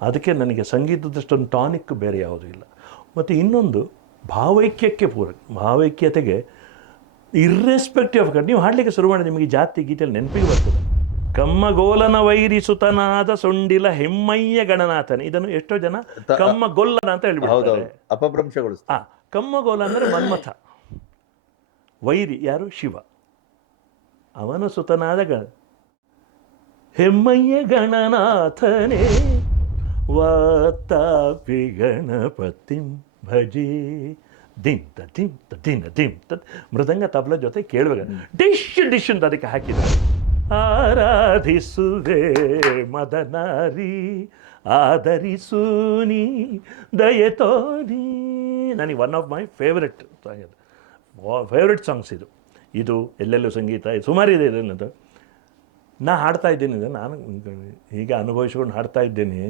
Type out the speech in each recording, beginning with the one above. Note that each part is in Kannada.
ಅದಕ್ಕೆ ನನಗೆ ಸಂಗೀತದಷ್ಟೊಂದು ಟಾನಿಕ್ ಬೇರೆ ಯಾವುದೂ ಇಲ್ಲ. ಮತ್ತು ಇನ್ನೊಂದು ಭಾವೈಕ್ಯಕ್ಕೆ ಪೂರಕ ಭಾವೈಕ್ಯತೆಗೆ ಇರ್ರೆಸ್ಪೆಕ್ಟಿವ್ ಆಫ್ ನೀವು ಹಾಡಲಿಕ್ಕೆ ಶುರು ಮಾಡಿ ನಿಮಗೆ ಜಾತಿ ಗೀತೆಯಲ್ಲಿ ನೆನಪಿಗೆ ಬರ್ತದೆ. ಕಮ್ಮಗೋಲನ ವೈರಿಸುತನಾದ ಸೊಂಡಿಲ ಹೆಮ್ಮಯ್ಯ ಗಣನಾಥನ. ಇದನ್ನು ಎಷ್ಟೋ ಜನ ಕಮ್ಮಗೊಲ್ಲನ ಅಂತ ಹೇಳ್ಬಿಡ್ತಾರೆ. ಅಪಭ್ರಂಶಗೊಳಿಸ್ತಾರೆ. ಆ ಕಮ್ಮಗೋಲ ಅಂದರೆ ಮನ್ಮಥ. ವೈರಿ ಯಾರು? ಶಿವ. ಅವನ ಸುತನಾದ ಗಣ ಹೆಮ್ಮಯ್ಯ ಗಣನಾಥನೇ. ವಾತಾಪಿ ಗಣಪತಿಂ ತ ದಿಂತ ದಿಂತ ದಿನ ದಿಂತ ಮೃದಂಗ ತಬಲ ಜೊತೆ ಕೇಳಬೇಕು ಡಿಶ್ ಡಿಶ್ ಅಂತ ಅದಕ್ಕೆ ಹಾಕಿದ್ದಾರೆ. ಆರಾಧಿಸುವೆ ಮದನಾರಿ, ಆದರಿಸು ನೀ ದಯೆ ತೋರಿ ನನಗೆ one of my favourite song ಇದು. ಫೇವ್ರೆಟ್ ಸಾಂಗ್ಸ್ ಇದು. ಇದು ಎಲ್ಲೆಲ್ಲೂ ಸಂಗೀತ ಸುಮಾರು ಇದೆ ನಾ ಹಾಡ್ತಾ ಇದ್ದೀನಿ, ಇದು ನಾನು ಹೀಗೆ ಅನುಭವಿಸ್ಕೊಂಡು ಹಾಡ್ತಾ ಇದ್ದೇನೆ.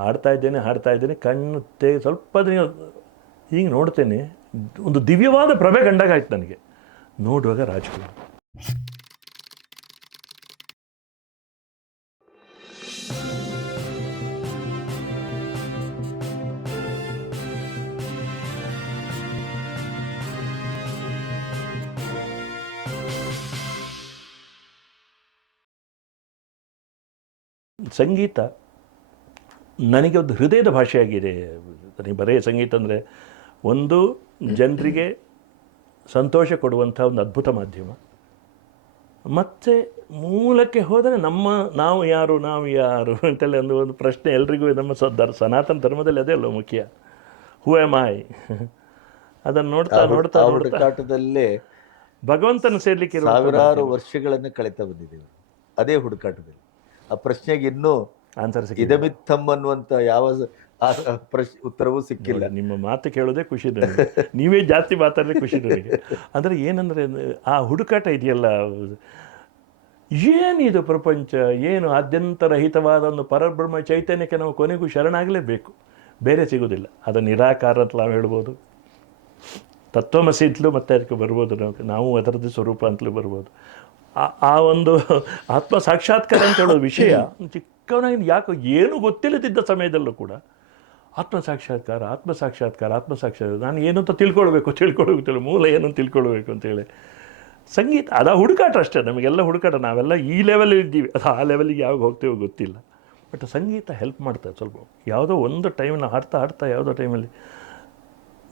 ಹಾಡ್ತಾ ಇದ್ದೇನೆ ಹಾಡ್ತಾ ಇದ್ದೇನೆ, ಕಣ್ಣು ತೇ, ಸ್ವಲ್ಪ ದಿನ ಹೀಗೆ ನೋಡ್ತೇನೆ. ಒಂದು ದಿವ್ಯವಾದ ಪ್ರಭೆ ಕಂಡಾಗ ಆಯ್ತು ನನಗೆ. ನೋಡುವಾಗ ರಾಜ್ಕುಮಾರ್. ಸಂಗೀತ ನನಗೆ ಒಂದು ಹೃದಯದ ಭಾಷೆಯಾಗಿದೆ. ನನಗೆ ಬರೇ ಸಂಗೀತ ಅಂದರೆ ಒಂದು ಜನರಿಗೆ ಸಂತೋಷ ಕೊಡುವಂಥ ಒಂದು ಅದ್ಭುತ ಮಾಧ್ಯಮ. ಮತ್ತು ಮೂಲಕ್ಕೆ ಹೋದರೆ ನಮ್ಮ ನಾವು ಯಾರು ನಾವು ಯಾರು ಅಂತೇಳಿ ಒಂದು ಒಂದು ಪ್ರಶ್ನೆ ಎಲ್ರಿಗೂ ನಮ್ಮ ಸದರ್ ಸನಾತನ ಧರ್ಮದಲ್ಲಿ ಅದೇ ಅಲ್ಲ ಮುಖ್ಯ? ಹೂ ಎಂ ಐ ಅದನ್ನು ನೋಡ್ತಾ ನೋಡ್ತಾ ಹುಡುಕಾಟದಲ್ಲೇ ಭಗವಂತನ ಸೇರ್ಲಿಕ್ಕೆ ಸಾವಿರಾರು ವರ್ಷಗಳನ್ನು ಕಳೀತಾ ಬಂದಿದ್ದೇವೆ. ಅದೇ ಹುಡುಕಾಟದಲ್ಲಿ. ಆ ಪ್ರಶ್ನೆಗೆ ಇನ್ನೂ ಆನ್ಸರ್ ಸಿಕ್ಕಿದೆ ಇದಮಿತ್ತಮ್ ಅನ್ನುವಂಥ ಯಾವ ಪ್ರಶ್ ಉತ್ತರವೂ ಸಿಕ್ಕಿಲ್ಲ. ನಿಮ್ಮ ಮಾತು ಕೇಳೋದೇ ಖುಷಿ ನನಗೆ. ನೀವೇ ಜಾಸ್ತಿ ಮಾತಾಡೋದೇ ಖುಷಿ ನನಗೆ. ಅಂದರೆ ಏನಂದರೆ ಆ ಹುಡುಕಾಟ ಇದೆಯಲ್ಲ ಏನಿದು ಪ್ರಪಂಚ? ಏನು ಆದ್ಯಂತರಹಿತವಾದ ಒಂದು ಪರಬ್ರಹ್ಮ ಚೈತನ್ಯಕ್ಕೆ ನಾವು ಕೊನೆಗೂ ಶರಣಾಗಲೇಬೇಕು. ಬೇರೆ ಸಿಗೋದಿಲ್ಲ. ಅದು ನಿರಾಕಾರ ಅಂತ ನಾವು ಹೇಳ್ಬೋದು. ತತ್ವಮಸಿ ಅಂತಲೂ ಮತ್ತೆ ಅದಕ್ಕೆ ಬರ್ಬೋದು ನಾವು. ನಾವು ಅದರದ್ದು ಸ್ವರೂಪ ಅಂತಲೂ ಬರ್ಬೋದು. ಆ- ಆ ಒಂದು ಆತ್ಮ ಸಾಕ್ಷಾತ್ಕಾರ ಅಂತ ಹೇಳೋ ವಿಷಯ. ಚಿಕ್ಕವನಾಗಿ ಯಾಕೋ ಏನೂ ಗೊತ್ತಿಲ್ಲದಿದ್ದ ಸಮಯದಲ್ಲೂ ಕೂಡ ಆತ್ಮ ಸಾಕ್ಷಾತ್ಕಾರ ಆತ್ಮ ಸಾಕ್ಷಾತ್ಕಾರ ಆತ್ಮ ಸಾಕ್ಷಾತ್ಕಾರ. ನಾನು ಏನು ಅಂತ ತಿಳ್ಕೊಳ್ಬೇಕು ತಿಳ್ಕೊಳ್ಬೇಕು ತಿಳಿ ಮೂಲ ಏನು ತಿಳ್ಕೊಳ್ಬೇಕು ಅಂತೇಳಿ ಸಂಗೀತ, ಅದು ಹುಡುಕಾಟ ಅಷ್ಟೇ. ನಮಗೆಲ್ಲ ಹುಡುಕಾಟ, ನಾವೆಲ್ಲ ಈ ಲೆವೆಲ್ ಇದ್ದೀವಿ. ಅದು ಆ ಲೆವೆಲಿಗೆ ಯಾವಾಗ ಹೋಗ್ತೀವೋ ಗೊತ್ತಿಲ್ಲ. ಬಟ್ ಸಂಗೀತ ಹೆಲ್ಪ್ ಮಾಡ್ತದೆ ಸ್ವಲ್ಪ. ಯಾವುದೋ ಒಂದು ಟೈಮ್ ನಾವು ಹಾಡ್ತಾ ಹಾಡ್ತಾ ಯಾವುದೋ ಟೈಮಲ್ಲಿ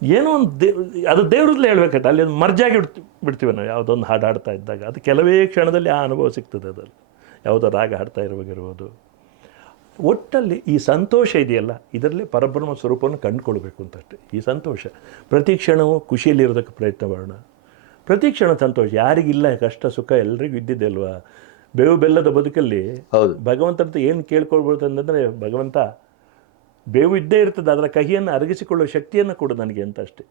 ಏನೋ ಒಂದು ದೇ, ಅದು ದೇವ್ರದ್ದು ಹೇಳ್ಬೇಕಂತ ಅಲ್ಲಿ ಒಂದು ಮರ್ಜಾಗಿ ಬಿಡ್ತಿ, ಬಿಡ್ತೀವಿ ನಾವು. ಯಾವುದೋ ಒಂದು ಹಾಡು ಹಾಡ್ತಾ ಇದ್ದಾಗ. ಅದು ಕೆಲವೇ ಕ್ಷಣದಲ್ಲಿ ಆ ಅನುಭವ ಸಿಗ್ತದೆ ಅದರಲ್ಲಿ. ಯಾವುದೋ ರಾಗ ಹಾಡ್ತಾ ಇರುವಾಗಿರ್ಬೋದು ಒಟ್ಟಲ್ಲಿ ಈ ಸಂತೋಷ ಇದೆಯಲ್ಲ ಇದರಲ್ಲಿ ಪರಬ್ರಹ್ಮ ಸ್ವರೂಪವನ್ನು ಕಂಡುಕೊಳ್ಬೇಕು ಅಂತಷ್ಟೇ. ಈ ಸಂತೋಷ. ಪ್ರತಿ ಕ್ಷಣವೂ ಖುಷಿಯಲ್ಲಿರೋದಕ್ಕೆ ಪ್ರಯತ್ನ ಮಾಡೋಣ. ಪ್ರತಿ ಕ್ಷಣ ಸಂತೋಷ. ಯಾರಿಗಿಲ್ಲ ಕಷ್ಟ ಸುಖ ಎಲ್ರಿಗೂ ಇದ್ದಿದ್ದೆ ಅಲ್ವಾ? ಬೇವು ಬೆಲ್ಲದ ಬದುಕಲ್ಲಿ ಹೌದು. ಭಗವಂತಂತ ಏನು ಕೇಳ್ಕೊಳ್ಬೋದು ಅಂತಂದರೆ ಭಗವಂತ ಬೇವು ಇದ್ದೇ ಇರ್ತದೆ ಅದರ ಕಹಿಯನ್ನು ಅರಗಿಸಿಕೊಳ್ಳುವ ಶಕ್ತಿಯನ್ನು ಕೊಡು ನನಗೆ ಅಂತ ಅಷ್ಟೇ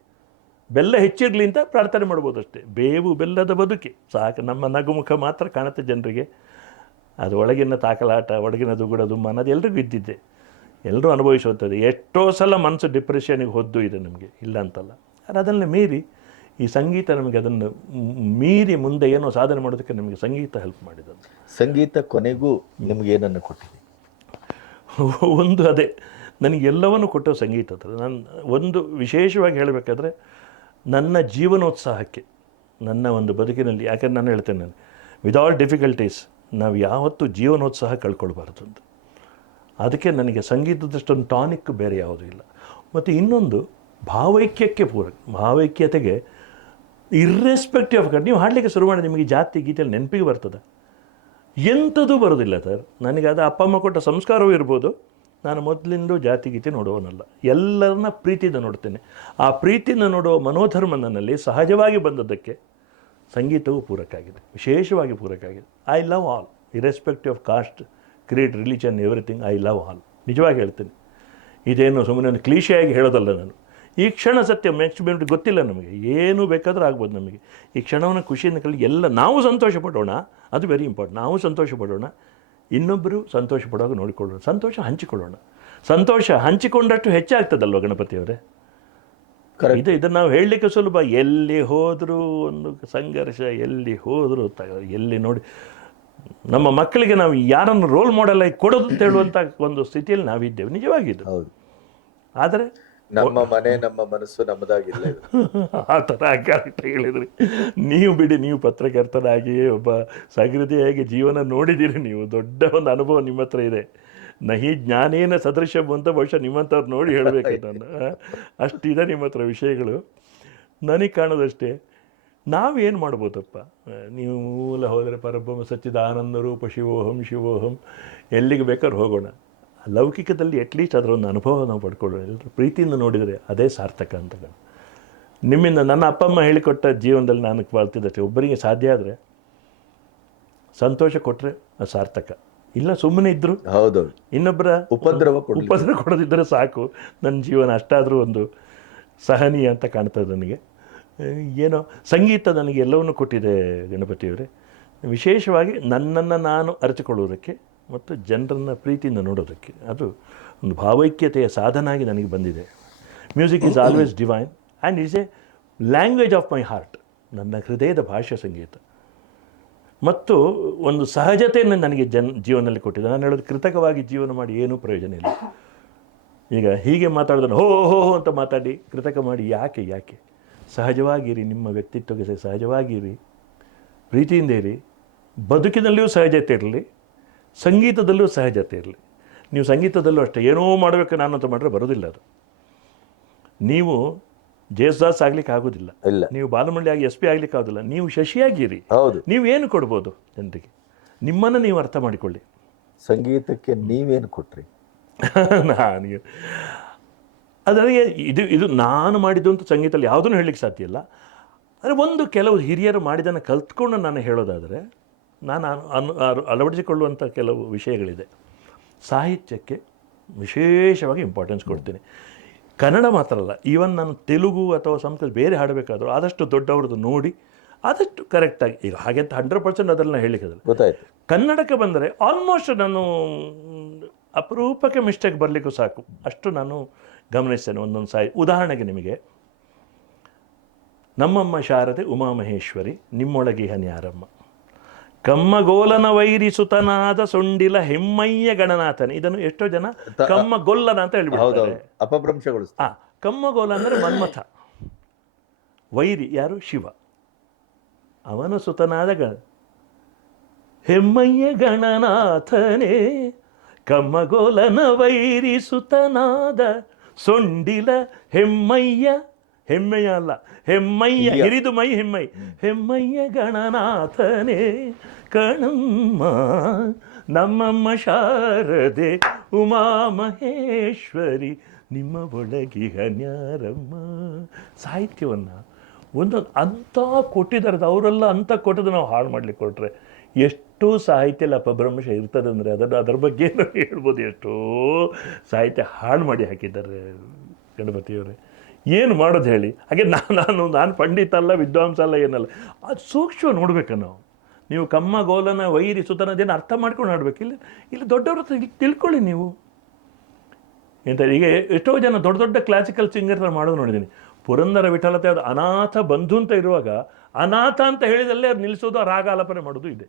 ಬೆಲ್ಲ ಹೆಚ್ಚಿರಲಿ ಅಂತ ಪ್ರಾರ್ಥನೆ ಮಾಡ್ಬೋದು ಅಷ್ಟೇ. ಬೇವು ಬೆಲ್ಲದ ಬದುಕೆ. ಸಾಕು ನಮ್ಮ ನಗುಮುಖ ಮಾತ್ರ ಕಾಣುತ್ತೆ ಜನರಿಗೆ. ಅದು ಒಳಗಿನ ತಾಕಲಾಟ ಒಳಗಿನ ದುಗುಡ ದುಮ್ಮ ಅನ್ನೋದು ಎಲ್ರಿಗೂ ಇದ್ದಿದ್ದೆ. ಎಲ್ಲರೂ ಅನುಭವಿಸುವಂಥದ್ದು. ಎಷ್ಟೋ ಸಲ ಮನಸ್ಸು ಡಿಪ್ರೆಷನಿಗೆ ಹೊದ್ದು ಇದೆ ನಮಗೆ. ಇಲ್ಲ ಅಂತಲ್ಲ. ಆದರೆ ಅದನ್ನು ಮೀರಿ ಈ ಸಂಗೀತ ನಮಗೆ ಅದನ್ನು ಮೀರಿ ಮುಂದೆ ಏನೋ ಸಾಧನೆ ಮಾಡೋದಕ್ಕೆ ನಿಮಗೆ ಸಂಗೀತ ಹೆಲ್ಪ್ ಮಾಡಿದ್ದು ಸಂಗೀತ ಕೊನೆಗೂ ನಿಮಗೆ ಏನನ್ನು ಕೊಟ್ಟಿದೆ? ಒಂದು ಅದೇ. ನನಗೆ ಎಲ್ಲವನ್ನು ಕೊಟ್ಟು ಸಂಗೀತ ನಾನು ಒಂದು ವಿಶೇಷವಾಗಿ ಹೇಳಬೇಕಾದ್ರೆ ನನ್ನ ಜೀವನೋತ್ಸಾಹಕ್ಕೆ ನನ್ನ ಒಂದು ಬದುಕಿನಲ್ಲಿ ಯಾಕಂದ್ರೆ ನಾನು ಹೇಳ್ತೇನೆ ನಾನು ವಿದೌಟ್ ಡಿಫಿಕಲ್ಟೀಸ್ ನಾವು ಯಾವತ್ತೂ ಜೀವನೋತ್ಸಾಹ ಕಳ್ಕೊಳ್ಬಾರ್ದು ಅಂತ. ಅದಕ್ಕೆ ನನಗೆ ಸಂಗೀತದಷ್ಟೊಂದು ಟಾನಿಕ್ ಬೇರೆ ಯಾವುದೂ ಇಲ್ಲ. ಮತ್ತು ಇನ್ನೊಂದು, ಭಾವೈಕ್ಯಕ್ಕೆ ಪೂರಕ, ಭಾವೈಕ್ಯತೆಗೆ ಇರ್ರೆಸ್ಪೆಕ್ಟಿವ್ ಆಫ್ ನೀವು ಹಾಡಲಿಕ್ಕೆ ಶುರು ಮಾಡಿ, ನಿಮಗೆ ಜಾತಿ, ಗೀತೆಯಲ್ಲಿ ನೆನಪಿಗೆ ಬರ್ತದೆ. ಎಂಥದೂ ಬರೋದಿಲ್ಲ ಸರ್. ನನಗೆ ಅದು ಅಪ್ಪ, ಅಮ್ಮ ಕೊಟ್ಟ ಸಂಸ್ಕಾರವೂ ಇರ್ಬೋದು. ನಾನು ಮೊದಲಿಂದ ಜಾತಿ, ಗೀತೆ ನೋಡುವವನಲ್ಲ. ಎಲ್ಲರನ್ನ ಪ್ರೀತಿಯಿಂದ ನೋಡ್ತೇನೆ. ಆ ಪ್ರೀತಿಯಿಂದ ನೋಡುವ ಮನೋಧರ್ಮ ನನ್ನಲ್ಲಿ ಸಹಜವಾಗಿ ಬಂದದ್ದಕ್ಕೆ ಸಂಗೀತವು ಪೂರಕ ಆಗಿದೆ ವಿಶೇಷವಾಗಿ ಪೂರಕ ಆಗಿದೆ I love all irrespective of caste creed religion everything I love all ನಿಜವಾಗಿ ಹೇಳ್ತೀನಿ. ಇದೇನು ಸುಮ್ಮನೆ ಒಂದು ಕ್ಲೀಶೆಯಾಗಿ ಹೇಳೋದಲ್ಲ ನಾನು. ಈ ಕ್ಷಣ ಸತ್ಯ ನೆಕ್ಸ್ಟ್ ಮಿನಿಟ್ ಗೊತ್ತಿಲ್ಲ ನಮಗೆ. ಏನು ಬೇಕಾದರೂ ಆಗ್ಬೋದು ನಮಗೆ. ಈ ಕ್ಷಣವನ್ನು ಖುಷಿಯಿಂದ ಕಲಿ ಎಲ್ಲ ನಾವು ಸಂತೋಷ ಪಡೋಣ ಅದು ವೆರಿ ಇಂಪಾರ್ಟೆಂಟ್ ನಾವು ಸಂತೋಷ ಪಡೋಣ ಇನ್ನೊಬ್ಬರು ಸಂತೋಷ ಪಡುವಾಗ ನೋಡಿಕೊಳ್ಳೋಣ. ಸಂತೋಷ ಹಂಚಿಕೊಳ್ಳೋಣ. ಸಂತೋಷ ಹಂಚಿಕೊಂಡಷ್ಟು ಹೆಚ್ಚಾಗ್ತದಲ್ವ ಗಣಪತಿಯವರೇ. ಇದು ಇದನ್ನು ನಾವು ಹೇಳಲಿಕ್ಕೆ ಸುಲಭ. ಎಲ್ಲಿ ಹೋದರೂ ಒಂದು ಸಂಘರ್ಷ ಎಲ್ಲಿ ಹೋದರೂ ತ ಎಲ್ಲಿ ನೋಡಿ ನಮ್ಮ ಮಕ್ಕಳಿಗೆ ನಾವು ಯಾರನ್ನು ರೋಲ್ ಮಾಡೆಲ್ ಆಗಿ ಕೊಡೋದು ಅಂತ ಹೇಳುವಂಥ ಒಂದು ಸ್ಥಿತಿಯಲ್ಲಿ ನಾವಿದ್ದೇವೆ. ನಿಜವಾಗಿದ್ದು ಹೌದು. ಆದರೆ ನಮ್ಮ ಮನೆ ನಮ್ಮ ಮನಸ್ಸು ನಮ್ಮದಾಗಿಲ್ಲ ಆ ಥರ ಕ್ಯಾರೆಕ್ಟರ್ ಹೇಳಿದ್ರಿ. ನೀವು ಬಿಡಿ ನೀವು ಪತ್ರಕರ್ತನಾಗಿ ಒಬ್ಬ ಸಗೃತಿಯಾಗಿ ಜೀವನ ನೋಡಿದ್ದೀರಿ. ನೀವು ದೊಡ್ಡ ಒಂದು ಅನುಭವ ನಿಮ್ಮ ಹತ್ರ ಇದೆ. ನಹಿ ಜ್ಞಾನೇನ ಸದೃಶ ಅಂತ ಬಹುಶಃ ನಿಮ್ಮಂಥವ್ರು ನೋಡಿ ಹೇಳಬೇಕು ನಾನು. ಅಷ್ಟಿದೆ ನಿಮ್ಮ ಹತ್ರ ವಿಷಯಗಳು. ನನಗೆ ಕಾಣೋದಷ್ಟೇ ನಾವೇನು ಮಾಡ್ಬೋದಪ್ಪ? ನೀವು ಮೂಲ ಹೋದರೆ ಪರಬ್ರಹ್ಮ ಸಚ್ಚಿದಾನಂದ ರೂಪ ಶಿವೋಹಂ ಶಿವೋಹಂ ಎಲ್ಲಿಗೆ ಬೇಕಾದ್ರೂ ಹೋಗೋಣ. ಲೌಕಿಕದಲ್ಲಿ ಅಟ್ಲೀಸ್ಟ್ ಅದರ ಒಂದು ಅನುಭವ ನಾವು ಪಡ್ಕೊಳ್ಳೋಣ. ಎಲ್ಲರೂ ಪ್ರೀತಿಯಿಂದ ನೋಡಿದರೆ ಅದೇ ಸಾರ್ಥಕ ಅಂತ. ನಿಮ್ಮಿಂದ ನನ್ನ ಅಪ್ಪ ಅಮ್ಮ ಹೇಳಿಕೊಟ್ಟ ಜೀವನದಲ್ಲಿ ನಾನು ಬಾಳ್ತಿದ್ದಷ್ಟೇ ಒಬ್ಬರಿಗೆ ಸಾಧ್ಯ ಆದರೆ ಸಂತೋಷ ಕೊಟ್ಟರೆ ಅದು ಸಾರ್ಥಕ. ಇಲ್ಲ ಸುಮ್ಮನೆ ಇದ್ದರು ಹೌದು. ಇನ್ನೊಬ್ಬರ ಉಪದ್ರವ ಉಪದ್ರವ ಉಪದ್ರ ಕೊಡದಿದ್ದರೆ ಸಾಕು. ನನ್ನ ಜೀವನ ಅಷ್ಟಾದರೂ ಒಂದು ಸಹನೀಯ ಅಂತ ಕಾಣ್ತದೆ ನನಗೆ. ಏನೋ ಸಂಗೀತ ನನಗೆ ಎಲ್ಲವನ್ನು ಕೊಟ್ಟಿದೆ ಗಣಪತಿಯವರೇ. ವಿಶೇಷವಾಗಿ ನನ್ನನ್ನು ನಾನು ಅರಿತುಕೊಳ್ಳುವುದಕ್ಕೆ ಮತ್ತು ಜನರನ್ನು ಪ್ರೀತಿಯಿಂದ ನೋಡೋದಕ್ಕೆ. ಅದು ಒಂದು ಭಾವೈಕ್ಯತೆಯ ಸಾಧನ ಆಗಿ ನನಗೆ ಬಂದಿದೆ. Music is always divine and is a language of my heart ನನ್ನ ಹೃದಯದ ಭಾಷೆ ಸಂಗೀತ. ಮತ್ತು ಒಂದು ಸಹಜತೆಯನ್ನು ನನಗೆ ಜನ್ ಜೀವನದಲ್ಲಿ ಕೊಟ್ಟಿದೆ ನಾನು ಹೇಳೋದು ಕೃತಕವಾಗಿ ಜೀವನ ಮಾಡಿ ಏನೂ ಪ್ರಯೋಜನ ಇಲ್ಲ. ಈಗ ಹೀಗೆ ಮಾತಾಡೋದನ್ನು ಹೋ ಹೋ ಹೋ ಅಂತ ಮಾತಾಡಿ ಕೃತಕ ಮಾಡಿ ಯಾಕೆ ಯಾಕೆ? ಸಹಜವಾಗಿರಿ, ನಿಮ್ಮ ವ್ಯಕ್ತಿತ್ವಕ್ಕೆ ಸಹಜವಾಗಿರಿ. ಪ್ರೀತಿಯಿಂದ ಇರಿ. ಬದುಕಿನಲ್ಲಿಯೂ ಸಹಜತೆ ಇರಲಿ. ಸಂಗೀತದಲ್ಲೂ ಸಹಜತೆ ಇರಲಿ. ನೀವು ಸಂಗೀತದಲ್ಲೂ ಅಷ್ಟೇ. ಏನೋ ಮಾಡಬೇಕು ನಾನು ಅಂತ ಮಾಡಿದ್ರೆ ಬರೋದಿಲ್ಲ ಅದು. ನೀವು ಜೇಸುದಾಸ್ ಆಗ್ಲಿಕ್ಕೆ ಆಗೋದಿಲ್ಲ. ಇಲ್ಲ. ನೀವು ಬಾಲಮುರಳಿ ಆಗಿ ಎಸ್ ಪಿ ಆಗ್ಲಿಕ್ಕೆ ಆಗೋದಿಲ್ಲ. ನೀವು ಶಶಿಯಾಗಿರಿ. ಹೌದು. ನೀವು ಏನು ಕೊಡ್ಬೋದು ಜನರಿಗೆ? ನಿಮ್ಮನ್ನು ನೀವು ಅರ್ಥ ಮಾಡಿಕೊಳ್ಳಿ. ಸಂಗೀತಕ್ಕೆ ನೀವೇನು ಕೊಟ್ರಿ? ನನಗೆ ಅದರಿಗೆ ಇದು ಇದು ನಾನು ಮಾಡಿದ್ದು ಅಂತ ಸಂಗೀತದಲ್ಲಿ ಯಾವುದನ್ನು ಹೇಳಲಿಕ್ಕೆ ಸಾಧ್ಯ ಇಲ್ಲ. ಆದರೆ ಒಂದು ಕೆಲವು ಹಿರಿಯರು ಮಾಡಿದ್ದನ್ನು ಕಲ್ತ್ಕೊಂಡು ನಾನು ಹೇಳೋದಾದರೆ ನಾನು ಅನು ಅಳವಡಿಸಿಕೊಳ್ಳುವಂಥ ಕೆಲವು ವಿಷಯಗಳಿದೆ. ಸಾಹಿತ್ಯಕ್ಕೆ ವಿಶೇಷವಾಗಿ ಇಂಪಾರ್ಟೆನ್ಸ್ ಕೊಡ್ತೀನಿ. ಕನ್ನಡ ಮಾತ್ರ ಅಲ್ಲ ಈವನ್ ನಾನು ತೆಲುಗು ಅಥವಾ ಸಂಸ್ಕೃತ ಬೇರೆ ಹಾಡಬೇಕಾದ್ರೂ ಆದಷ್ಟು ದೊಡ್ಡವ್ರದ್ದು ನೋಡಿ ಆದಷ್ಟು ಕರೆಕ್ಟಾಗಿ ಈಗ ಹಾಗೆ ಅಂತ ಹಂಡ್ರೆಡ್ ಪರ್ಸೆಂಟ್ ಅದನ್ನು ಹೇಳಲಿಕ್ಕೆ ಗೊತ್ತಾಯ್ತು. ಕನ್ನಡಕ್ಕೆ ಬಂದರೆ ಆಲ್ಮೋಸ್ಟ್ ನಾನು ಅಪರೂಪಕ್ಕೆ ಮಿಸ್ಟೇಕ್ ಬರಲಿಕ್ಕೂ ಸಾಕು. ಅಷ್ಟು ನಾನು ಗಮನಿಸ್ತೇನೆ ಒಂದೊಂದು ಸಾರಿ. ಉದಾಹರಣೆಗೆ ನಿಮಗೆ ನಮ್ಮಮ್ಮ ಶಾರದೆ ಉಮಾಮಹೇಶ್ವರಿ ನಿಮ್ಮೊಳಗೆ ಹನ್ಯಾರಮ್ಮ ಕಮ್ಮಗೋಲನ ವೈರಿಸುತನಾದ ಸೊಂಡಿಲ ಹೆಮ್ಮಯ್ಯ ಗಣನಾಥನ. ಇದನ್ನು ಎಷ್ಟೋ ಜನ ಕಮ್ಮಗೊಲ್ಲನ ಅಂತ ಹೇಳ್ಬಿಡ್ತಾರೆ. ಅಪಭ್ರಂಶಗಳು ಆ ಕಮ್ಮಗೋಲ ಅಂದರೆ ಮನ್ಮಥ. ವೈರಿ ಯಾರು? ಶಿವ. ಅವನ ಸುತನಾದ ಗಣ ಹೆಮ್ಮಯ್ಯ ಗಣನಾಥನೇ ಕಮ್ಮಗೋಲನ ವೈರಿ ಸುತನಾದ ಸೊಂಡಿಲ ಹೆಮ್ಮಯ್ಯ ಹೆಮ್ಮೆಯ ಅಲ್ಲ. ಹೆಮ್ಮಯ್ಯ ಹಿರಿದು ಮೈ ಹೆಮ್ಮೈ. ಹೆಮ್ಮಯ್ಯ ಗಣನಾಥನೇ ಕಣಮ್ಮ ನಮ್ಮಮ್ಮ ಶಾರದೆ ಉಮಾ ಮಹೇಶ್ವರಿ ನಿಮ್ಮ ಒಳಗಿ ಹನ್ಯಾರಮ್ಮ. ಸಾಹಿತ್ಯವನ್ನು ಒಂದೊಂದು ಅಂಥ ಕೊಟ್ಟಿದ್ದಾರೆ. ಅವರೆಲ್ಲ ಅಂತ ಕೊಟ್ಟದ್ದು ನಾವು ಹಾಳು ಮಾಡಲಿಕ್ಕೆ ಕೊಟ್ಟರೆ ಎಷ್ಟು ಸಾಹಿತ್ಯ ಅಪಭ್ರಂಶ ಇರ್ತದೆ ಅಂದರೆ ಅದನ್ನು ಅದರ ಬಗ್ಗೆ ನಾವು ಹೇಳ್ಬೋದು. ಎಷ್ಟೋ ಸಾಹಿತ್ಯ ಹಾಳು ಮಾಡಿ ಹಾಕಿದ್ದಾರೆ ಗಣಪತಿಯವರೇ. ಏನು ಮಾಡೋದು ಹೇಳಿ? ಹಾಗೆ ನಾನು ನಾನು ನಾನು ಪಂಡಿತ ಅಲ್ಲ, ವಿದ್ವಾಂಸ ಅಲ್ಲ, ಏನಲ್ಲ. ಅದು ಸೂಕ್ಷ್ಮ ನೋಡಬೇಕು ನಾವು. ನೀವು ಕಮ್ಮ ಗೋಲನ ವೈರಿ ಸುತನದೇನು ಅರ್ಥ ಮಾಡ್ಕೊಂಡು ಆಡಬೇಕು? ಇಲ್ಲಿ ಇಲ್ಲಿ ದೊಡ್ಡವ್ರ ತಿಳ್ಕೊಳ್ಳಿ ನೀವು. ಎಂತ ಈಗ ಎಷ್ಟೋ ಜನ ದೊಡ್ಡ ದೊಡ್ಡ ಕ್ಲಾಸಿಕಲ್ ಸಿಂಗರ್ ಮಾಡೋದು ನೋಡಿದ್ದೀನಿ. ಪುರಂದರ ವಿಠಲತೆ ಅದು ಅನಾಥ ಬಂಧು ಅಂತ ಇರುವಾಗ ಅನಾಥ ಅಂತ ಹೇಳಿದಲ್ಲೇ ಅವ್ರು ನಿಲ್ಲಿಸೋದು ರಾಗಾಲಪನೆ ಮಾಡೋದು ಇದೆ.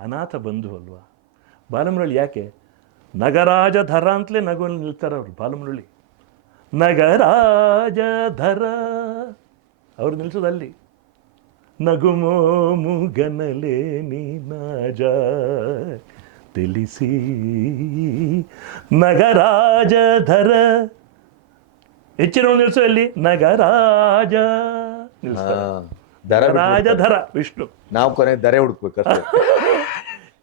ಅನಾಥ ಬಂಧು ಅಲ್ವಾ? ಬಾಲಮುರಳಿ ಯಾಕೆ? ನಗರಾಜಧರ ಅಂತಲೇ ನಗುವಲ್ಲಿ ನಿಲ್ತಾರೆ ಅವರು ಬಾಲಮುರಳಿ ನಗರಾಜಧರ ಅವರು ನಿಲ್ಲಿಸೋದಲ್ಲಿ ನಗುಮೋ ಮುಗನಲೆ ನೀನಾಜ ತಿಳಿಸಿ. ನಗರಾಜಧರ ಹೆಚ್ಚಿನ ನಿಲ್ಲಿಸೋ ಅಲ್ಲಿ. ನಗರಾಜ. ರಾಜಧರ ವಿಷ್ಣು. ನಾವು ಕೊನೆ ದರೆ ಹುಡುಕ್ಬೇಕು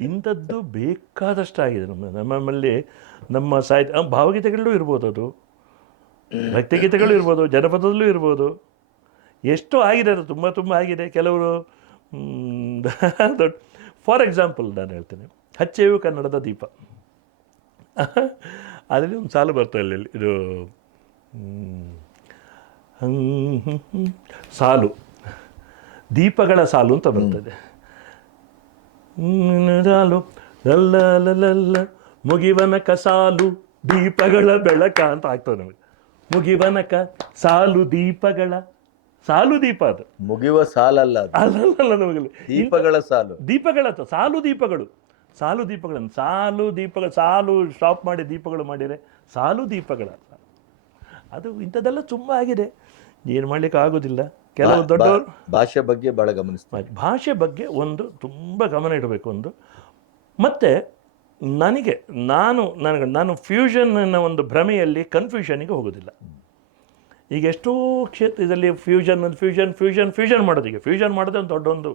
ಇಂಥದ್ದು ಬೇಕಾದಷ್ಟಾಗಿದೆ ನಮ್ಮ ನಮ್ಮಲ್ಲಿ ನಮ್ಮ ಸಾಹಿತ್ಯ ಭಾವಗೀತೆಗಳಲ್ಲೂ ಇರ್ಬೋದು ಅದು. ಭಕ್ತಿಗೀತೆಗಳು ಇರ್ಬೋದು, ಜನಪದದಲ್ಲೂ ಇರ್ಬೋದು. ಎಷ್ಟು ಆಗಿದೆ ಅದು, ತುಂಬ ತುಂಬ ಆಗಿದೆ. ಕೆಲವರು ದೊಡ್ಡ ಫಾರ್ ಎಕ್ಸಾಂಪಲ್ ನಾನು ಹೇಳ್ತೇನೆ. ಹಚ್ಚೆಯು ಕನ್ನಡದ ದೀಪ. ಅದರಲ್ಲಿ ಒಂದು ಸಾಲು ಬರ್ತದೆ ಇಲ್ಲ ಇದು. ಸಾಲು. ದೀಪಗಳ ಸಾಲು ಅಂತ ಬರ್ತದೆ. ಸಾಲು. ಲಲ್ಲ ಲಲ್ಲ. ಮುಗಿವನಕ ಸಾಲು, ದೀಪಗಳ ಬೆಳಕ ಅಂತ ಆಗ್ತದೆ ನಮಗೆ. ಮುಗಿವನಕ ಸಾಲು ದೀಪಗಳ ಸಾಲು ದೀಪ ಅದು. ಮುಗಿಯುವ ಸಾಲಲ್ಲ ಅದು. ಅಲ್ಲಲ್ಲ ನಮಗೆ ದೀಪಗಳ ಸಾಲು. ದೀಪಗಳ ಸಾಲು ದೀಪಗಳು. ಸಾಲು ದೀಪಗಳನ್ನು ಸಾಲು ದೀಪಗಳು ಸಾಲು ಸ್ಟಾಪ್ ಮಾಡಿ ದೀಪಗಳು ಮಾಡಿದರೆ ಸಾಲು ದೀಪಗಳ ಅದು ಇಂಥದ್ದೆಲ್ಲ ತುಂಬ ಆಗಿದೆ. ಏನು ಮಾಡಲಿಕ್ಕೆ ಆಗೋದಿಲ್ಲ. ಕೆಲವು ದೊಡ್ಡವರು ಭಾಷೆ ಬಗ್ಗೆ ಬಹಳ ಗಮನಿಸ್ತಾರೆ ಭಾಷೆ ಬಗ್ಗೆ ಒಂದು ತುಂಬ ಗಮನ ಇಡಬೇಕು ಒಂದು. ಮತ್ತು ನನಗೆ ನಾನು ನನಗೆ ನಾನು ಫ್ಯೂಷನ್ನ ಒಂದು ಭ್ರಮೆಯಲ್ಲಿ ಕನ್ಫ್ಯೂಷನಿಗೆ ಹೋಗೋದಿಲ್ಲ. ಈಗ ಎಷ್ಟೋ ಕ್ಷೇತ್ರದಲ್ಲಿ ಫ್ಯೂಷನ್ ಫ್ಯೂಷನ್ ಫ್ಯೂಷನ್ ಫ್ಯೂಷನ್ ಮಾಡೋದು. ಈಗ ಫ್ಯೂಷನ್ ಮಾಡೋದೇ ಒಂದು ದೊಡ್ಡ ಒಂದು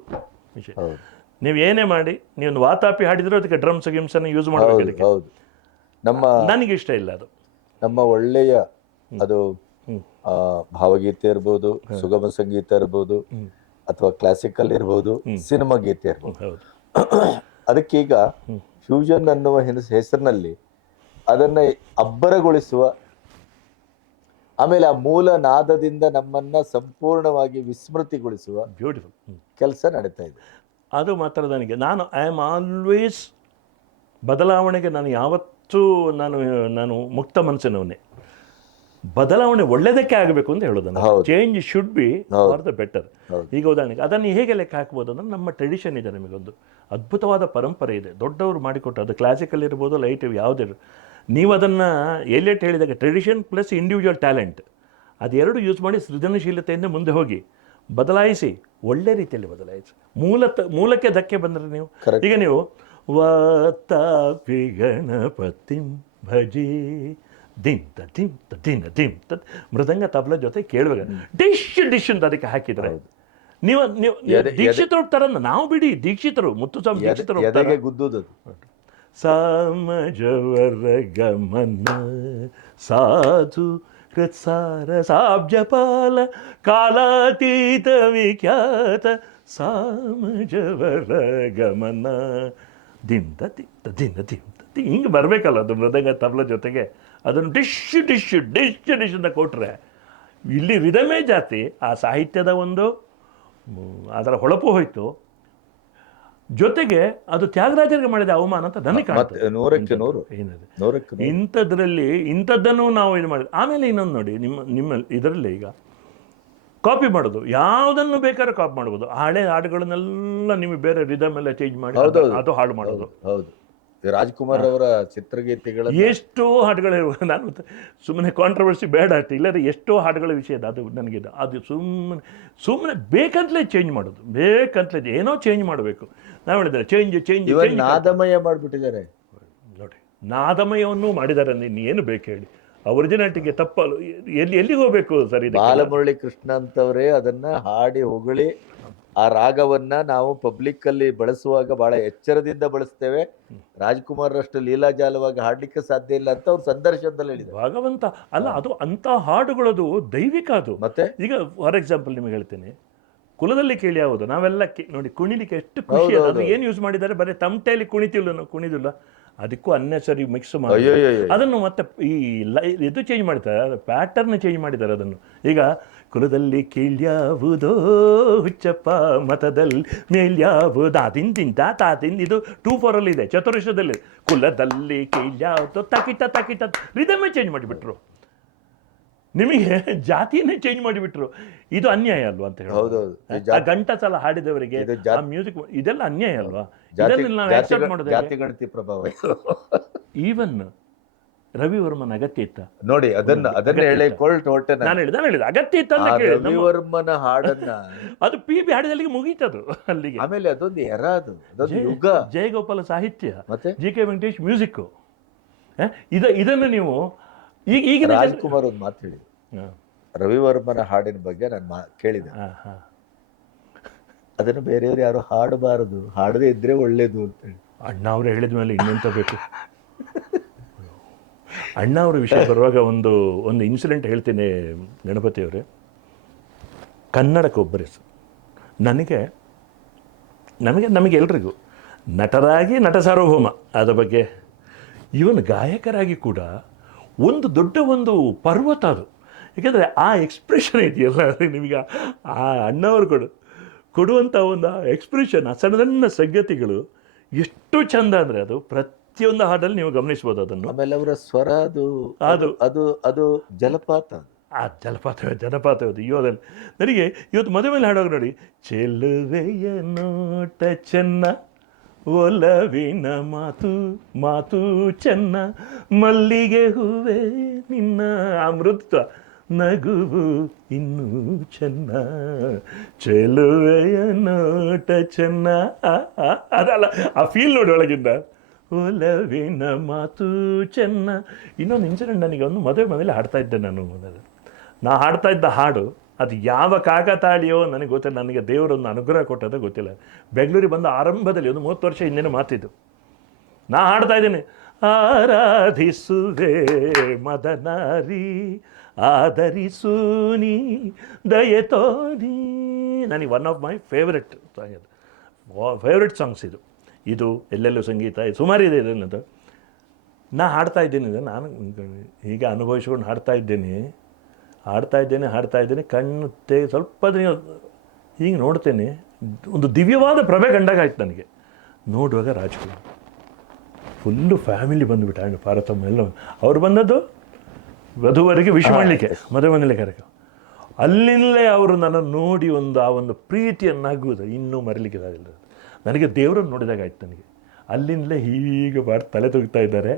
ವಿಷಯ. ನೀವು ಏನೇ ಮಾಡಿ ನೀವು ಒಂದು ವಾತಾಪಿ ಹಾಡಿದ್ರೂ ಅದಕ್ಕೆ ಡ್ರಮ್ಸ್ ಗಿಮ್ಸನ್ನು ಯೂಸ್ ಮಾಡಬೇಕು ಹೌದು ಅದಕ್ಕೆ. ನಮ್ಮ ನನಗೆ ಇಷ್ಟ ಇಲ್ಲ ಅದು. ನಮ್ಮ ಒಳ್ಳೆಯ ಅದು ಭಾವಗೀತೆ ಇರ್ಬೋದು ಸುಗಮ ಸಂಗೀತ ಇರ್ಬೋದು. ಅಥವಾ ಕ್ಲಾಸಿಕಲ್ ಇರ್ಬೋದು ಸಿನಿಮಾ ಗೀತೆ ಇರ್ಬೋದು. ಹೌದು. ಅದಕ್ಕೀಗ ಫ್ಯೂಷನ್ ಅನ್ನುವ ಹೆಸ- ಹೆಸರಿನಲ್ಲಿ ಅದನ್ನ ಅಬ್ಬರಗೊಳಿಸುವ ಆಮೇಲೆ ಆ ಮೂಲ ನಾದದಿಂದ ನಮ್ಮನ್ನ ಸಂಪೂರ್ಣವಾಗಿ ವಿಸ್ಮೃತಿಗೊಳಿಸುವ ಬ್ಯೂಟಿಫುಲ್ ಕೆಲಸ ನಡೀತಾ ಇದೆ. ಅದು ಮಾತ್ರ ನನಗೆ ನಾನು ಐ ಆಮ್ ಆಲ್ವೇಸ್ ಬದಲಾವಣೆಗೆ ನಾನು ಯಾವತ್ತೂ ನಾನು ನಾನು ಮುಕ್ತ ಮನಸ್ಸಿನವನೇ. ಬದಲಾವಣೆ ಒಳ್ಳೆಯದಕ್ಕೆ ಆಗಬೇಕು ಅಂತ ಹೇಳೋದು change should be. For the better ಈಗ ಉದಾಹರಣೆಗೆ ಅದನ್ನು ಹೇಗೆ ಲೆಕ್ಕ ಹಾಕ್ಬೋದು ಅಂದ್ರೆ ನಮ್ಮ ಟ್ರೆಡಿಷನ್ ಇದೆ ನಿಮಗೊಂದು ಅದ್ಭುತವಾದ ಪರಂಪರೆ ಇದೆ. ದೊಡ್ಡವರು ಮಾಡಿಕೊಟ್ಟು ಅದು ಕ್ಲಾಸಿಕಲ್ ಇರ್ಬೋದು ಲೈಟ್ ಯಾವುದೇ ನೀವು ಅದನ್ನು ಎಲ್ಲೆಟ್ ಹೇಳಿದಾಗ ಟ್ರೆಡಿಷನ್ ಪ್ಲಸ್ ಇಂಡಿವಿಜುವಲ್ ಟ್ಯಾಲೆಂಟ್ ಅದೆರಡು ಯೂಸ್ ಮಾಡಿ ಸೃಜನಶೀಲತೆಯಿಂದ ಮುಂದೆ ಹೋಗಿ ಬದಲಾಯಿಸಿ ಒಳ್ಳೆ ರೀತಿಯಲ್ಲಿ ಬದಲಾಯಿಸಿ. ಮೂಲತ ಮೂಲಕ್ಕೆ ಧಕ್ಕೆ ಬಂದರೆ ನೀವು? ಈಗ ನೀವು ವಾತಾಪಿ ಗಣಪತಿಂ ಭಜಿ ದಿಂತ ದಿನ್ ದಿನ ದಿಂತ ಮೃದಂಗ ತಬಲ ಜೊತೆ ಕೇಳುವಾಗ ಡಿಶ್ ಡಿಶ್ ಅಂತ ಅದಕ್ಕೆ ಹಾಕಿದ್ರೆ. ನೀವು ನೀವು ದೀಕ್ಷಿತರು ಹೋಗ್ತಾರನ್ನ ನಾವು ಬಿಡಿ ದೀಕ್ಷಿತರು ಮುತ್ತುಸ್ವಾಮಿ ದೀಕ್ಷಿತರು ಹೋಗ್ತಾರೆ. ಎದೆಗೆ ಗುದ್ದುದದು. ಸಾಮಜವರ ಗಮನ ಸಾಧು ಕೃತ್ಸಾರ ಸಾಬ್ಜಪಾಲ ಕಾಲಾತೀತ ವಿಖ್ಯಾತ ಸಾಮಜವರ ಗಮನ. ದಿಂತ ದಿಂತ ದಿನ ದಿಂತ ದಿ- ಹಿಂಗೆ ಬರಬೇಕಲ್ಲ ಅದು ಮೃದಂಗ ತಬಲ ಜೊತೆಗೆ. ಅದನ್ನು ಡಿಶ್ ಡಿಶ್ ಡಿಶ್ ಡಿಶ್ ಅಂತ ಕೊಟ್ಟರೆ ಇಲ್ಲಿ ರಿದಮೇ ಜಾತಿ ಆ ಸಾಹಿತ್ಯದ ಒಂದು ಅದರ ಹೊಳಪು ಹೋಯಿತು. ಜೊತೆಗೆ ಅದು ತ್ಯಾಗರಾಜರಿಗೆ ಮಾಡಿದ ಅವಮಾನ ಅಂತ ನನಗೆ ಕಾಣುತ್ತೆ ನೂರಕ್ಕೆ ಇಂಥದ್ರಲ್ಲಿ ಇಂಥದ್ದನ್ನು ನಾವು ಇದು ಮಾಡಿದ್ವಿ ಆಮೇಲೆ ಇನ್ನೊಂದು ನೋಡಿ ನಿಮ್ಮ ನಿಮ್ಮ ಇದರಲ್ಲಿ ಈಗ ಕಾಪಿ ಮಾಡೋದು. ಯಾವುದನ್ನು ಬೇಕಾದ್ರೆ ಕಾಪಿ ಮಾಡ್ಬೋದು. ಹಳೆ ಹಾಡುಗಳನ್ನೆಲ್ಲ ನಿಮಗೆ ಬೇರೆ ರಿದಮ್ ಎಲ್ಲ ಚೇಂಜ್ ಮಾಡಿ ಅದು- ಹಾಳು ಹಾಡು ಮಾಡೋದು. ಹೌದು. ರಾಜ್ಕುಮಾರ್ ಅವರ ಚಿತ್ರಗೀತೆಗಳು ಎಷ್ಟೋ ಹಾಡುಗಳು ನಾನು ಸುಮ್ಮನೆ ಕಾಂಟ್ರವರ್ಸಿ ಬೇಡ ಅಷ್ಟೇ ಇಲ್ಲದೆ ಎಷ್ಟೋ ಹಾಡುಗಳ ವಿಷಯ ಅದು ನನಗಿದೆ ಅದು ಸುಮ್ಮನೆ ಸುಮ್ಮನೆ ಬೇಕಂತಲೇ ಚೇಂಜ್ ಮಾಡೋದು. ಬೇಕಂತಲೇ ಏನೋ ಚೇಂಜ್ ಮಾಡಬೇಕು. ನಾವು ಹೇಳಿದ್ರೆ ಚೇಂಜ್ ಚೇಂಜ್ ನಾದಮಯ ಮಾಡಿಬಿಟ್ಟಿದ್ದಾರೆ. ನೋಡಿ ನಾದಮಯವನ್ನು ಮಾಡಿದ್ದಾರೆ ಏನು ಬೇಕು ಹೇಳಿ. ಒರಿಜಿನಾಲಿಟಿಗೆ ತಪ್ಪಲು ಎಲ್ಲಿ ಎಲ್ಲಿಗೆ ಹೋಗಬೇಕು ಸರ್ ಇದು ಬಾಲಮುರಳಿ ಕೃಷ್ಣ ಅಂತವರೇ ಅದನ್ನ ಹಾಡಿ ಹೊಗಳಿ ಆ ರಾಗವನ್ನ ನಾವು ಪಬ್ಲಿಕ್ ಅಲ್ಲಿ ಬಳಸುವಾಗ ಬಹಳ ಎಚ್ಚರದಿಂದ ಬಳಸ್ತೇವೆ. ರಾಜ್ಕುಮಾರ್ ಅಷ್ಟು ಲೀಲಾಜಾಲವಾಗಿ ಹಾಡ್ಲಿಕ್ಕೆ ಸಾಧ್ಯ ಇಲ್ಲ ಅಂತ ಅವ್ರು ಸಂದರ್ಶನದಲ್ಲಿ ಹೇಳಿದ್ರು ಭಗವಂತ. ಅಲ್ಲ ಅದು ಅಂಥ ಹಾಡುಗಳದು ದೈವಿಕ ಅದು. ಮತ್ತೆ? ಈಗ ಫಾರ್ ಎಕ್ಸಾಂಪಲ್ ನಿಮಗೆ ಹೇಳ್ತೀನಿ. ಕುಲದಲ್ಲಿ ಕೇಳಿ ಹೌದು ನಾವೆಲ್ಲ ನೋಡಿ ಕುಣಿಲಿಕ್ಕೆ ಎಷ್ಟು ಖುಷಿ ಅದು. ಅದು ಏನು ಯೂಸ್ ಮಾಡಿದ್ದಾರೆ? ಬರೀ ತಮಟೆಯಲ್ಲಿ ಕುಣಿತಿಲ್ಲ ನಾವು ಕುಣಿದಿಲ್ಲ. ಅದಕ್ಕೂ ಅನ್ನೆಸರಿ ಮಿಕ್ಸ್ ಮಾಡಿ. ಅದನ್ನು ಮತ್ತೆ ಈ ಲೈ ಇದು ಚೇಂಜ್ ಮಾಡ್ತಾರೆ ಪ್ಯಾಟರ್ನ್ ಚೇಂಜ್ ಮಾಡಿದ್ದಾರೆ ಅದನ್ನು ಈಗ ಕುಲದಲ್ಲಿ ಕೀಳ್ಯಾವುದೋ ಹುಚ್ಚಪ್ಪ ಮತದಲ್ಲಿ ಮೇಲ್ಯಾವುದೋ? ತಾ ತಾತಿಂದ ಇದು ಟೂ ಫೋರಲ್ಲಿ ಇದೆ ಚತುರ್ಶದಲ್ಲಿ ಕುಲದಲ್ಲಿ ಕೀಳ್ಯಾವುದೋ? ತಕಿಟ ತಕಿಟ ರಿದಮೇ ಚೇಂಜ್ ಮಾಡಿಬಿಟ್ರು. ನಿಮಗೆ ಜಾತಿಯನ್ನೇ ಚೇಂಜ್ ಮಾಡಿಬಿಟ್ರು. ಇದು ಅನ್ಯಾಯ ಅಲ್ವಾ ಅಂತ ಹೇಳಿ ಆ ಗಂಟ ಸಲ ಹಾಡಿದವರಿಗೆ ಇದು ಆ ಮ್ಯೂಸಿಕ್ ಇದೆಲ್ಲ ಅನ್ಯಾಯ ಅಲ್ವಾ? ಜಾತಿ ಇದನ್ನು ನಾವು ಮಾಡೋದು ಈವನ್ ರವಿವರ್ಮನ ಅಗತ್ಯ ಇತ್ತ? ನೋಡಿ ಅದನ್ನ ಅದನ್ನ ಹೇಳಿಕೊಳ್ಟ್ ಹೊಟ್ಟೆ ನಾನು. ಹೇಳಿದ ನಾನು ಹೇಳಿದ ಅಗತ್ಯ ಇತ್ತ ಅಂತ ಕೇಳಿ ನಮ್ಮ- ರವಿವರ್ಮನ ಹಾಡನ್ನ. ಅದು ಪಿ ಬಿ ಹಾಡಿದಲ್ಲಿಗೆ ಮುಗೀತದು ಅಲ್ಲಿಗೆ. ಆಮೇಲೆ ಅದೊಂದು ಎರ ಅದು ಅದೊಂದು ಯುಗ. ಜಯಗೋಪಾಲ ಸಾಹಿತ್ಯ ಮತ್ತೆ? ಜಿ ಕೆ ವೆಂಕಟೇಶ್ ಮ್ಯೂಸಿಕ್ ಇದ ಇದನ್ನು ನೀವು ಈಗ ಈಗಿನ ಜನ- ರಾಜ್ಕುಮಾರ್ ಒಂದು ಮಾತು ಹೇಳಿ. ಹಾ, ರವಿವರ್ಮನ ಹಾಡಿನ ಬಗ್ಗೆ ನಾನು ಮಾ ಕೇಳಿದೆ. ಹಾ, ಹಾ. ಅದನ್ನು ಬೇರೆಯವರು ಯಾರು ಹಾಡಬಾರದು ಹಾಡದೇ ಇದ್ರೆ ಒಳ್ಳೇದು ಅಂತ ಹೇಳಿ. ಅಣ್ಣ ಅವ್ರು ಹೇಳಿದ ಮೇಲೆ ಇನ್ನೆಂತ ಬೇಕು? ಅಣ್ಣ ಅವರ ವಿಷಯ ಬರುವಾಗ ಒಂದು ಒಂದು ಇನ್ಸಿಡೆಂಟ್ ಹೇಳ್ತೀನಿ ಗಣಪತಿ ಕನ್ನಡಕ್ಕೆ ಒಬ್ಬರೇ ಸರ್ ನನಗೆ, ನಮಗೆ ನಮಗೆ ಎಲ್ರಿಗೂ ನಟರಾಗಿ ನಟ ಸಾರ್ವಭೌಮ ಅದರ ಬಗ್ಗೆ, ಇವನು ಗಾಯಕರಾಗಿ ಕೂಡ ಒಂದು ದೊಡ್ಡ ಒಂದು ಪರ್ವತ ಅದು. ಏಕೆಂದರೆ ಆ ಎಕ್ಸ್ಪ್ರೆಷನ್ ಇದೆಯಲ್ಲ ನಿಮಗೆ ಆ ಅಣ್ಣವರು ಕೊಡು ಕೊಡುವಂಥ ಒಂದು ಎಕ್ಸ್ಪ್ರೆಷನ್ ಆ ಸಣ್ಣ ಸಣ್ಣ ಸಂಗತಿಗಳು ಎಷ್ಟು ಚಂದ ಅಂದರೆ ಅದು ಪ್ರತಿಯೊಂದು ಹಾಡಲ್ಲಿ ನೀವು ಗಮನಿಸ್ಬೋದು ಅದನ್ನು. ಆಮೇಲೆ ಅವರ ಸ್ವರ ಅದು ಅದು. ಅದು ಅದು ಜಲಪಾತ. ಆ ಜಲಪಾತವೇ ಜಲಪಾತ ಅದು ನನಗೆ ಇವತ್ತು ಮದುವೆ ಮೇಲೆ ಹಾಡೋರು ನೋಡಿ ಚೆಲುವೆಯ ನೋಟ ಚೆನ್ನ ಒಲವಿನ ಮಾತು ಮಾತು ಚೆನ್ನ ಮಲ್ಲಿಗೆ ಹೂವೆ ನಿನ್ನ. ಅಮೃತ ನಗುವು ಇನ್ನೂ ಚೆನ್ನ ಚೆಲುವೆಯ ನೋಟ ಚೆನ್ನ. ಅದಲ್ಲ ಆ ಫೀಲ್ ನೋಡಿ ಒಳಗಿಂದ. ಒಲವಿನ ಮಾತು ಚೆನ್ನ. ಇನ್ನೊಂದು ಇನ್ಸಿಡೆಂಟ್ ನನಗೆ ಒಂದು ಮದುವೆ ಮನೇಲಿ ಹಾಡ್ತಾ ಇದ್ದೆ ನಾನು ಮೊದಲು. ನಾ ಹಾಡ್ತಾ ಇದ್ದ ಹಾಡು, ಅದು ಯಾವ ಕಾಕತಾಳಿಯೋ ನನಗೆ ಗೊತ್ತಿಲ್ಲ. ನನಗೆ ದೇವರೊಂದು ಅನುಗ್ರಹ ಕೊಟ್ಟದ ಗೊತ್ತಿಲ್ಲ. ಬೆಂಗಳೂರಿಗೆ ಬಂದ ಆರಂಭದಲ್ಲಿ ಒಂದು ಮೂವತ್ತು ವರ್ಷ ಹಿಂದಿನ ಮಾತಿದ್ದು. ನಾ ಹಾಡ್ತಾ ಇದ್ದೀನಿ, ಆರಾಧಿಸುವೆ ಮದನಾರಿ, ಆಧರಿಸು ನೀ, ದಯೆ ತೋರಿ. ನನಗೆ one of my favourite song ಇದು. ಫೇವ್ರೆಟ್ ಸಾಂಗ್ಸ್ ಇದು. ಇದು ಎಲ್ಲೆಲ್ಲೂ ಸಂಗೀತ ಇದು ಸುಮಾರಿದೆ ಇದನ್ನದು. ನಾ ಹಾಡ್ತಾ ಇದ್ದೀನಿ ಇದು ನಾನು ಈಗ ಅನುಭವಿಸ್ಕೊಂಡು ಹಾಡ್ತಾ ಇದ್ದೀನಿ ಹಾಡ್ತಾ ಇದ್ದೇನೆ ಹಾಡ್ತಾ ಇದ್ದೇನೆ ಕಣ್ಣು ತೇ ಸ್ವಲ್ಪ ದಿನ ಹೀಗೆ ನೋಡ್ತೇನೆ. ಒಂದು ದಿವ್ಯವಾದ ಪ್ರಭೆ ಕಂಡಾಗಾಯ್ತು ನನಗೆ. ನೋಡುವಾಗ ರಾಜ್ಕುಮಾರ್ ಫುಲ್ಲು ಫ್ಯಾಮಿಲಿ ಬಂದುಬಿಟ್ಟು ಆ್ಯಂಡ್ ಪಾರತಮ್ಮ ಎಲ್ಲ ಅವ್ರು ಬಂದದ್ದು ವಧುವರಿಗೆ ವಿಶ್ ಮಾಡಲಿಕ್ಕೆ ಮದುವೆ ಮನೇಲಿ ಕಾರ್ಯಕ್ರಮ. ಅಲ್ಲಿಂದಲೇ ಅವರು ನನ್ನನ್ನು ನೋಡಿ ಒಂದು ಆ ಒಂದು ಪ್ರೀತಿಯನ್ನಾಗುವುದು ಇನ್ನೂ ಮರಲಿಕ್ಕೆ ಆಗಿಲ್ಲ ನನಗೆ ದೇವರನ್ನು ನೋಡಿದಾಗ ಆಯ್ತು ನನಗೆ. ಅಲ್ಲಿಂದಲೇ ಹೀಗೆ ಬಾರ್ ತಲೆ ತೊಗ್ತಾ ಇದ್ದಾರೆ.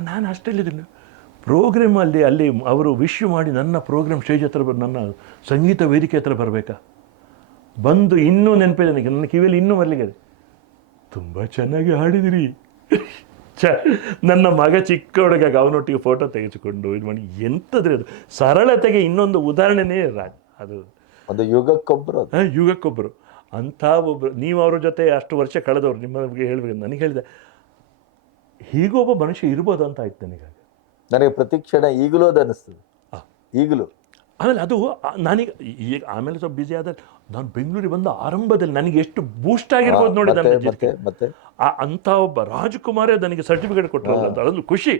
ನಾನು ನಾನು ಹೇಳಿದ್ದೀನಿ ಪ್ರೋಗ್ರಾಮಲ್ಲಿ ಅಲ್ಲಿ ಅವರು ವಿಶ್ ಮಾಡಿ ನನ್ನ ಪ್ರೋಗ್ರಾಮ್ ಸ್ಟೇಜ್ ಹತ್ರ ಬರ್- ನನ್ನ ಸಂಗೀತ ವೇದಿಕೆ ಹತ್ರ ಬರಬೇಕಾ? ಬಂದು ಇನ್ನೂ ನೆನಪಿದೆ ನನಗೆ. ನನ್ನ ಕಿವಿಯಲ್ಲಿ ಇನ್ನೂ ಮರಲಿಗೆ ತುಂಬ ಚೆನ್ನಾಗಿ ಹಾಡಿದಿರಿ. ಚ ನನ್ನ ಮಗ ಚಿಕ್ಕ ಹುಡುಗ ಅವನೊಟ್ಟಿಗೆ ಫೋಟೋ ತೆಗೆಸಿಕೊಂಡು ಇದು ಮಾಡಿ ಎಂಥದ್ರಿ ಅದು? ಸರಳತೆಗೆ ಇನ್ನೊಂದು ಉದಾಹರಣೆನೇ ರಾಜ್ ಅದು ಅದು. ಯುಗಕ್ಕೊಬ್ಬರು ಯುಗಕ್ಕೊಬ್ಬರು ಅಂಥ ಒಬ್ಬರು ನೀವು ಅವ್ರ ಜೊತೆ ಅಷ್ಟು ವರ್ಷ ಕಳೆದವ್ರು ನಿಮ್ಮ ಬಗ್ಗೆ ಹೇಳಬೇಕು ನನಗೆ ಹೇಳಿದೆ. ಹೀಗೊಬ್ಬ ಮನುಷ್ಯ ಇರ್ಬೋದು ಅಂತ ಆಯ್ತು ನನಗೆ ನನಗೆ ಪ್ರತಿಕ್ಷಣ ಈಗಲೂ ಅದು ಅನ್ನಿಸ್ತದೆ ಈಗಲೂ. ಆಮೇಲೆ ಅದು ನನಗೆ ಈಗ ಆಮೇಲೆ ಸ್ವಲ್ಪ ಬ್ಯುಸಿ ಆದ ನಾನು ಬೆಂಗಳೂರಿಗೆ ಬಂದ ಆರಂಭದಲ್ಲಿ ನನಗೆ ಎಷ್ಟು ಬೂಸ್ಟ್ ಆಗಿರ್ಬೋದು ನೋಡಿ ನನ್ನ ಆ ಅಂಥ ಒಬ್ಬ ರಾಜಕುಮಾರೇ ನನಗೆ ಸರ್ಟಿಫಿಕೇಟ್ ಕೊಟ್ಟರಲ್ಲ ಅಂತ ಅದೊಂದು ಖುಷಿ.